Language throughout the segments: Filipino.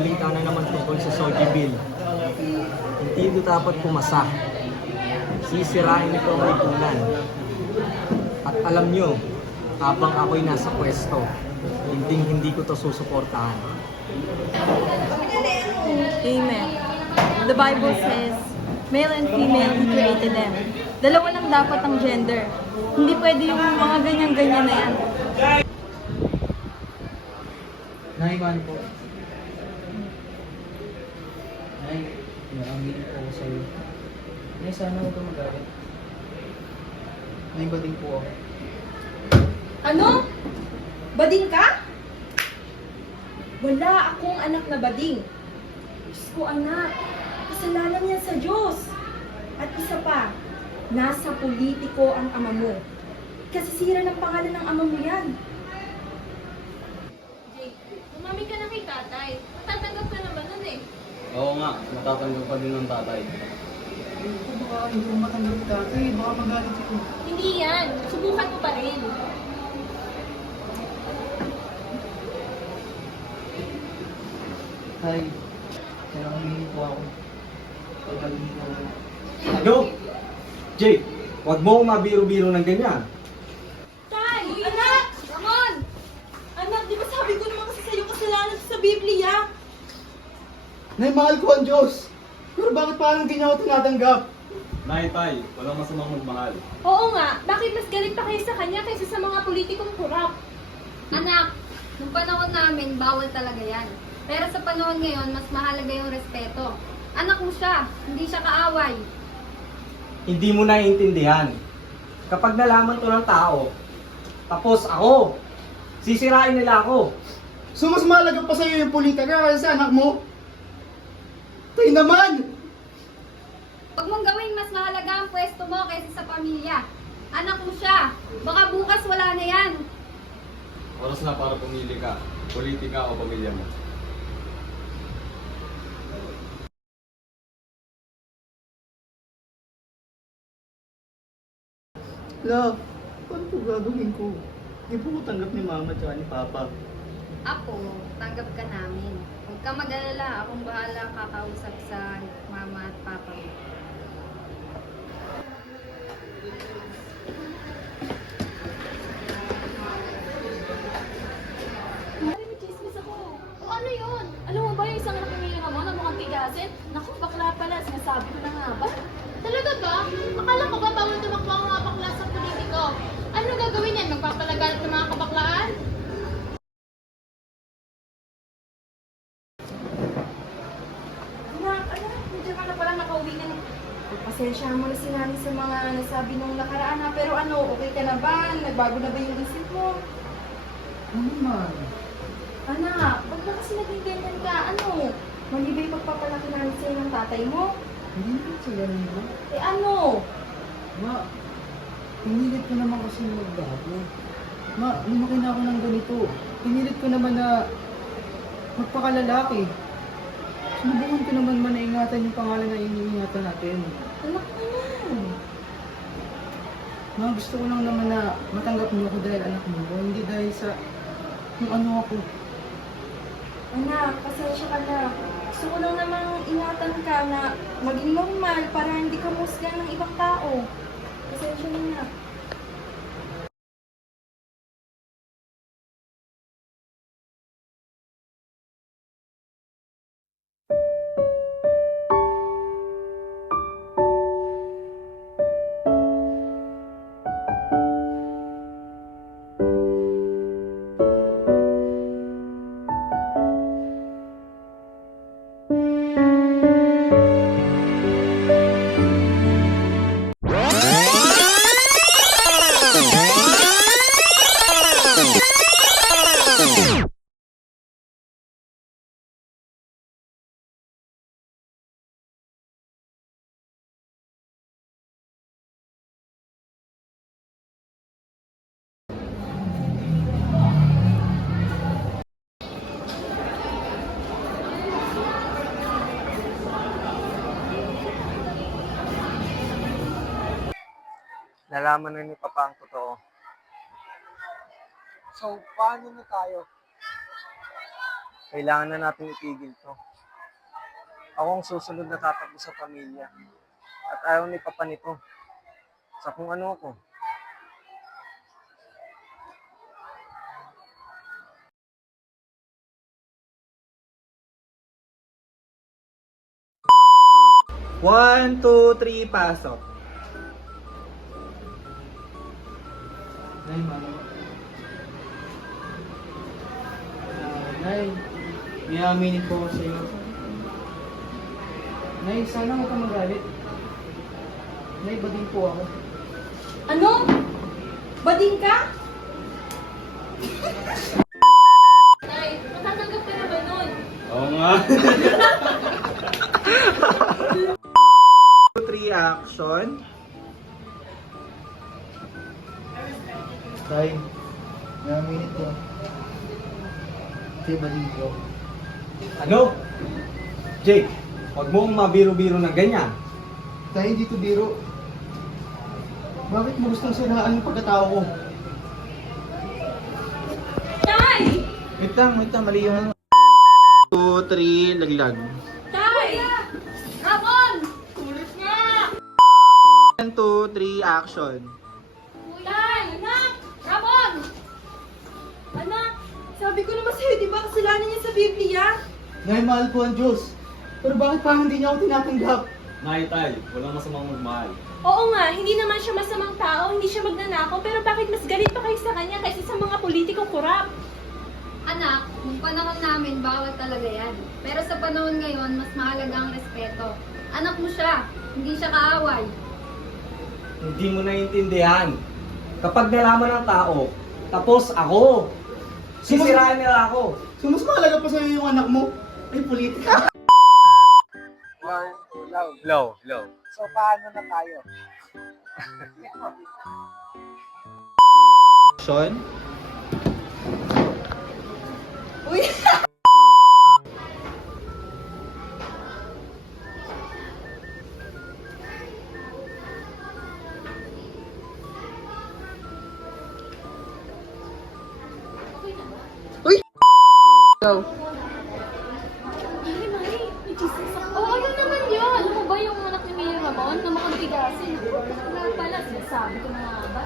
balita na naman tungkol sa Soji Bill. Hindi ito dapat pumasa. Sisirain ito ang lipunan. At alam nyo, habang ako'y nasa pwesto, hindi ko to susuportahan. Amen. The Bible says, male and female, He created them. Dalawa lang dapat ang gender. Hindi pwede yung mga ganyan-ganyan na yan. Naiman po. Nay, naaminin po ako sa'yo. Nay, sana huwag ka magalit. Nay, bading po ako. Ano? Bading ka? Wala akong anak na bading. Diyos ko, anak. Kasalanan yan sa Diyos. At isa pa, nasa politiko ang ama mo. Kasisira ng pangalan ng ama mo yan. Jake, umami ka na kay tatay. Matatanggap ka naman nun eh. Oo nga, matatanggap pa din ng tatay. Baka hindi ko matanggap dati. Baka magalit ako. Hindi yan. Subukan mo pa rin. Tay, kailangan humingi po ako. Pagaling po ako. Ano? Jake, huwag mo mabiro-biro ng ganyan. Tay! Anak! Ramon! Anak, di ba sabi ko naman kasi sa'yo kasalanan sa Biblia? Nay, mahal ko ang Diyos. Pero bakit parang ganyan ako tinatanggap? Nay, tay, walang masamang magmahal. Oo nga, bakit mas galit pa kayo sa kanya kaysa sa mga politikong kurap? Anak, nung panahon namin, bawal talaga yan. Pero sa panahon ngayon, mas mahalaga yung respeto. Anak mo siya, hindi siya kaaway. Hindi mo naiintindihan. Kapag nalaman to ng tao, tapos ako, sisirain nila ako. So mas mahalaga pa sa'yo yung politika kaysa sa anak mo? Tay naman! Huwag mong gawin mas mahalaga ang pwesto mo kaysa sa pamilya. Anak mo siya, baka bukas wala na yan. Oras na para pumili ka, politika o pamilya mo. Love, paano po gagawin ko? Hindi po ko tanggap ni Mama at ni Papa. Apo, tanggap ka namin. Huwag ka mag-alala, akong bahala kakausap sa mama at papa mo. Mari, may chismis ako. O ano yun? Alam mo ba yung isang anak ni Ramon na mukhang tigasin? Naku, bakla pala. Sinasabi ko na nga ba? Talaga ba? Akala ko ba bawal tumakbo ang mga bakla sa politiko? Ano gagawin yan? Magpapalagalat ng mga kabaklaan? Anak, nandiyan ka na pala nakauwi ka na. Pasensya mo na si Nani sa mga nasabi nung nakaraan ha. Pero ano, okay ka na ba? Nagbago na ba yung isip mo? Ano naman? Anak, ba't ba kasi naging ganyan ka? Ano? Mali ba yung pagpapalaki namin sa'yo ng tatay mo? Hindi naman sila nila. Eh ano? Ma, pinilit ko naman kasi magbago. Ma, lumaki na ako ng ganito. Pinilit ko naman na magpakalalaki. Sinubukan ko naman manaingatan yung pangalan na iniingatan natin. Anak naman. Ma, gusto ko lang naman na matanggap mo ako dahil anak mo ko, hindi dahil sa kung ano ako. Anak, pasensya ka na. Gusto ko lang namang ingatan ka na maging normal para hindi ka musgan ng ibang tao. Pasensya na na. Nalaman na ni Papa ang totoo. So, paano na tayo? Kailangan na natin itigil to. Ako ang susunod na tatakbo sa pamilya. At ayaw ni Papa nito. Sa kung ano ako. One, two, three, pasok. Nay, mama. Nay, may aminin ko sa iyo. Nay, sana huwag kang magalit. Nay, bading po ako. Ano? Bading ka? Tay, matatanggap ka na ba nun? Oo nga. 2, 3, action. Tay, may aminin ko. Tay, bading po ako. Ano? Jake, huwag mo akong mabiro-biro na ganyan. Tay, hindi to biro. Bakit mo gustong siraan yung pagkatao ko? Tay! Wait lang, mali yung 2, 3, laglag. Tay! Ramon! Kulit nga! 1, 2, 3, action. Tay! Anak! Ramon! Anak, sabi ko naman sa'yo, di ba kasalanan niya sa Biblia? Nay, mahal ko ang Diyos. Pero bakit parang hindi niya ako tinatanggap? Nay, tay, walang masamang magmahal. Oo nga, hindi naman siya masamang tao, hindi siya magnanakaw, pero bakit mas galit pa kayo sa kanya kaysa sa mga politikong korap? Anak, nung panahon namin, bawal talaga yan. Pero sa panahon ngayon, mas mahalaga ang respeto. Anak mo siya, hindi siya kaaway. Hindi mo naiintindihan. Kapag nalaman ng tao, tapos ako. Sisirain nila ako. So, mas mahalaga pa sa'yo yung anak mo? Ay, politika. Low. So, paano na tayo? Action. Uy! Go. Mari, Mari, may chismis ako. Oo, yun naman yun. Alam mo ba yung anak ni Mayor Ramon na mukhang tigasin? Wala pala, sinasabi ko na nga ba?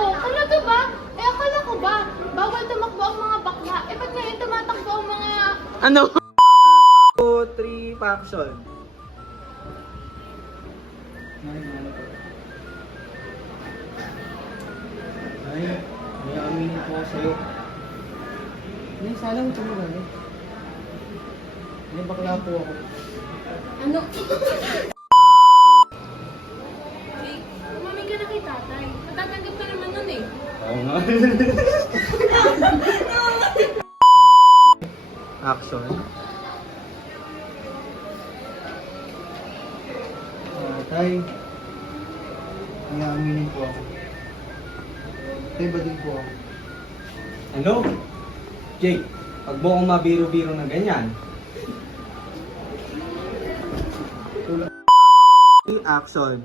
Oh, talaga ba? Eh, akala ko ba, bawal tumakbo ang mga bakla. Eh, ba't ngayon tumatakbo ang mga... Ano? 2, 3, action. Nay, mahal ko. Nay, may aminin ko sa'yo. Nay, sana huwag kang magalit. Nay, bakla po ako. Ano? Jake, umamig ka na kay tatay. Matatanggap ka naman nun eh. Oo nga. Action. Tay, may aminin ko ako. Tay, bading po ako. Ano? Jake, pag mo akong mabiro-biro na ganyan. Action.